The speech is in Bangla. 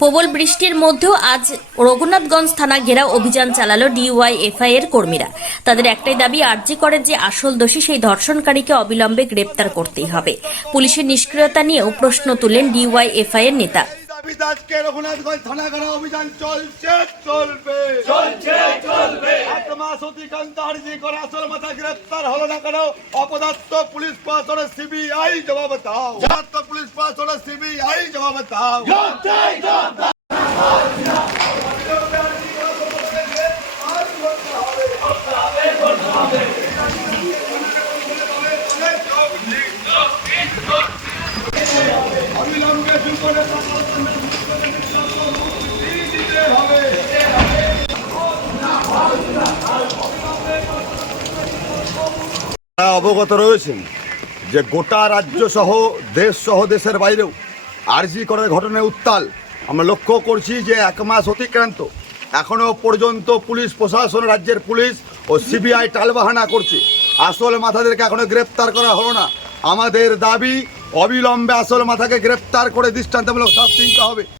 প্রবল বৃষ্টির মধ্যেও আজ রঘুনাথগঞ্জ থানা ঘেরাও অভিযান চালালো ডিওয়াইএফআই এর কর্মীরা। তাদের একটাই দাবি, আরজি করের যে আসল দোষী সেই ধর্ষণকারীকে অবিলম্বে গ্রেপ্তার করতেই হবে। পুলিশের নিষ্ক্রিয়তা নিয়েও প্রশ্ন তুলেন ডিওয়াইএফআই এর নেতা। আজকে রঘুনাথগঞ্জ থানা ঘেরাও অভিযান চলছে, চলবে। এক মাস অতিক্রান্ত আরজি করে আসল মাথা গ্রেপ্তার হলো না কেন? অপদার্থ পুলিশ প্রশাসনের সিবিআই জবাব দাও। অপদার্থ পুলিশ প্রশাসনের সিবিআই জবাব দাও। অবিলম্বে সুকরে দিতে হবে। অবগত রয়েছেন যে গোটা রাজ্য সহ দেশ সহ দেশের বাইরেও আরজি করের ঘটনায় উত্তাল। আমরা লক্ষ্য করছি যে এক মাস অতিক্রান্ত এখনো পর্যন্ত পুলিশ প্রশাসন, রাজ্যের পুলিশ ও সিবিআই টালবাহানা করছে। আসল মাথাদেরকে এখনো গ্রেপ্তার করা হলো না। আমাদের দাবি, অবিলম্বে আসল মাথাকে গ্রেপ্তার করে দৃষ্টান্তমূলক শাস্তি দিতে হবে।